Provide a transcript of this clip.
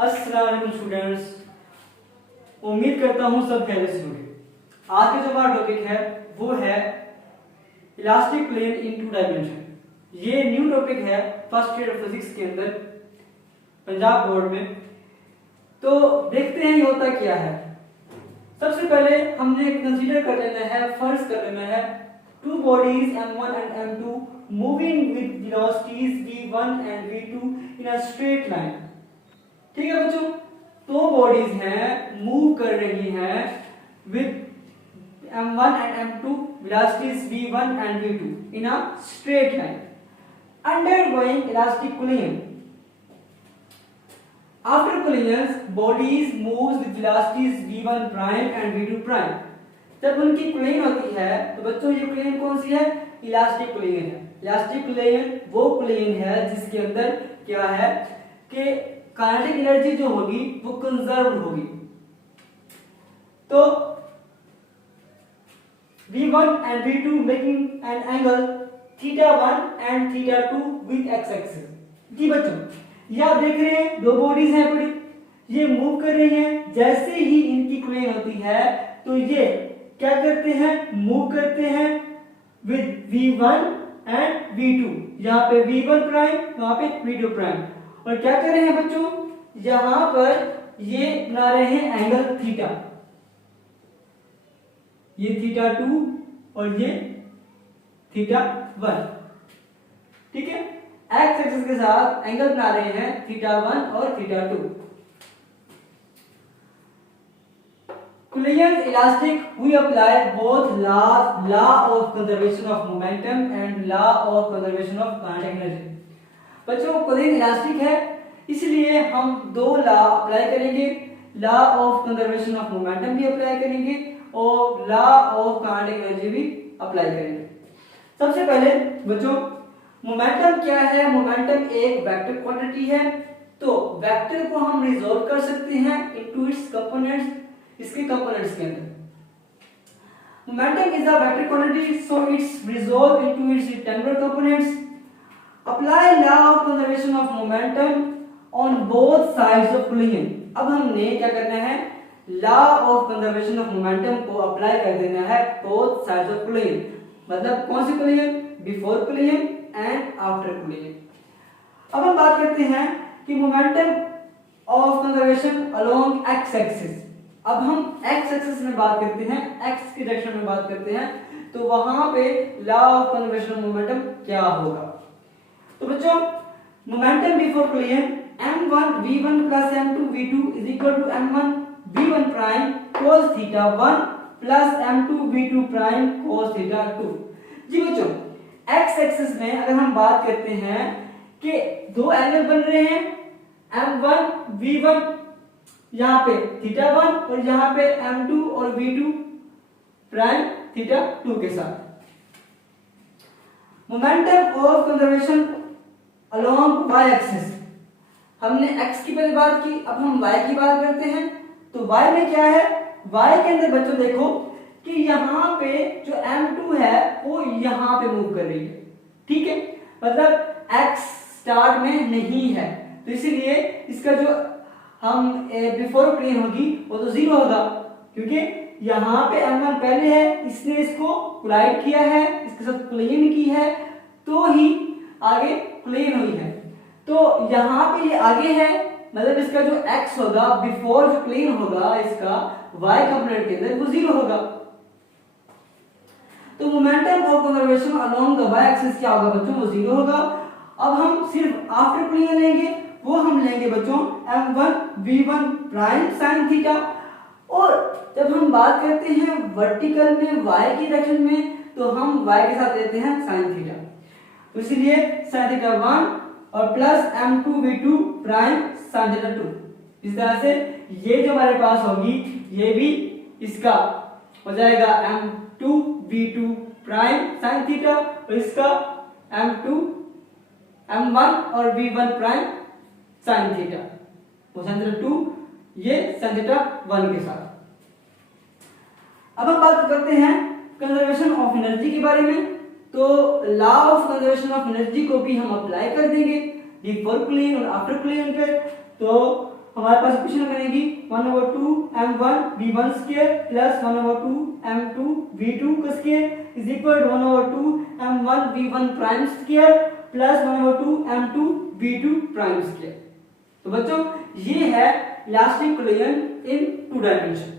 अस्सलाम वालेकुम स्टूडेंट्स, उम्मीद करता हूँ सब खैरियत से होंगे। आज का जो हमारा टॉपिक है वो है elastic plane in two dimension. ये न्यू टॉपिक है फर्स्ट ईयर फिजिक्स के अंदर पंजाब बोर्ड में। तो देखते हैं ये होता क्या है। सबसे पहले हमने कंसीडर कर लेना है, फर्ज कर लेना है two bodies m1 and m2 moving with velocities v1 and v2 in a straight line. ठीक है बच्चों, दो बॉडीज हैं मूव कर रही हैं with m1 and m2 velocities v1 and v2 in a straight line undergoing elastic collision. After collisions, bodies moves with velocities v1 prime and v2 prime. जब उनकी collision होती है तो बच्चों ये collision कौन सी है? इलास्टिक collision है। इलास्टिक collision वो collision है जिसके अंदर क्या है कि काइनेटिक एनर्जी जो होगी वो कंजर्व्ड होगी। तो v1 and v2 making an angle θ1 and θ2 with x axis। जी बच्चों, ये आप देख रहे हैं दो बॉडीज हैं बड़ी, ये मूव कर रही हैं। जैसे ही इनकी कोलिजन होती है तो ये क्या करते हैं? मूव करते हैं विद v1 एंड v2। यहाँ पे v1 प्राइम, वहां पे v2 प्राइम। और क्या कर रहे हैं बच्चों? यहां पर ये बना रहे हैं एंगल थीटा, ये θ2 और ये θ1। ठीक है, एक्स एक्सिस के साथ एंगल बना रहे हैं θ1 और θ2। Collision elastic, we apply both law of conservation of momentum and law of conservation of kinetic energy। बच्चों, collision elastic है इसलिए हम दो लॉ अप्लाई करेंगे, law of conservation of momentum भी अप्लाई करेंगे और लॉ ऑफ काइनेटिक एनर्जी भी अप्लाई करेंगे। सबसे पहले बच्चों, मोमेंटम क्या है? मोमेंटम एक वेक्टर क्वांटिटी है। तो वेक्टर को हम रिजॉल्व कर सकते हैं इनटू इट्स कंपोनेंट्स, इसके कंपोनेंट्स के अंदर। Momentum is a vector quantity, so its resolve into its rectangular components. Apply law of conservation of momentum on both sides of collision. अब हमने क्या करना है? Law of conservation of momentum को apply कर देना है बोथ साइड्स ऑफ कोलिजन। मतलब कौन सी collision? Before collision and after collision. अब हम बात करते हैं कि momentum of conservation along x axis. अब हम एक्स एक्सिस में बात करते हैं, एक्स की डायरेक्शन में बात करते हैं, तो वहां पे law of conservation of momentum क्या होगा? तो बच्चों, momentum before collision m1 v1 plus m2 v2 is equal to m1 v1 prime cos θ1 plus m2 v2 prime cos θ2। जी बच्चों, x एक्सिस में अगर हम बात करते हैं कि दो एंगल बन रहे हैं m1 v1 यहाँ पे θ1 और यहाँ पे m2 और v2 प्राइम θ2 के साथ। Momentum of conservation along y axis, हमने x की पहले बात की, अब हम y की बात करते हैं। तो y में क्या है? y के अंदर बच्चों देखो कि यहाँ पे जो m2 है वो यहाँ पे मूव कर रही है। ठीक है, मतलब x स्टार्ट में नहीं है, तो इसीलिए इसका जो हम बिफोर प्लेन होगी वो तो जीरो होगा, क्योंकि यहाँ पे m1 पहले है, इसने इसको कोलाइड किया है, इसके साथ कोलिजन की है, तो ही आगे कोलिजन हुई है। तो यहाँ पे ये आगे है, मतलब इसका जो x होगा बिफोर जो प्लेन होगा इसका y कंपोनेंट के अंदर वो जीरो होगा। तो momentum of conservation along the y axis क्या होगा बच्चों? वो जीरो होगा। अब हम सिर्फ आफ्टर प्लेन लेंगे, वो हम लेंगे बच्चों m1 v1 prime sin theta. और जब हम बात करते हैं वर्टिकल में y की डायरेक्शन में, तो हम y के साथ लेते हैं sin थीटा। तो इसलिए sin थीटा 1 और plus m2 v2 prime sin θ2। इस तरह से ये जो हमारे पास होगी ये भी इसका हो जाएगा m2 v2 prime sin theta और इसका m1 और v1 प्राइम sin थीटा, वो sin θ2 ये sin θ1 के साथ। अब हम बात करते हैं कंजर्वेशन ऑफ एनर्जी के बारे में। तो law of conservation of energy को भी हम अप्लाई कर देंगे बिफोर कोलिजन और आफ्टर कोलिजन पे। तो हमारे पास इक्वेशन बनेगी 1/2 m1 v1 square plus 1/2 m2 v2 का square is equal to 1/2 m1 v1 prime square plus 1/2 m2 v2 prime square. तो बच्चों ये है इलास्टिक कोलिजन इन 2 डायमेंशन।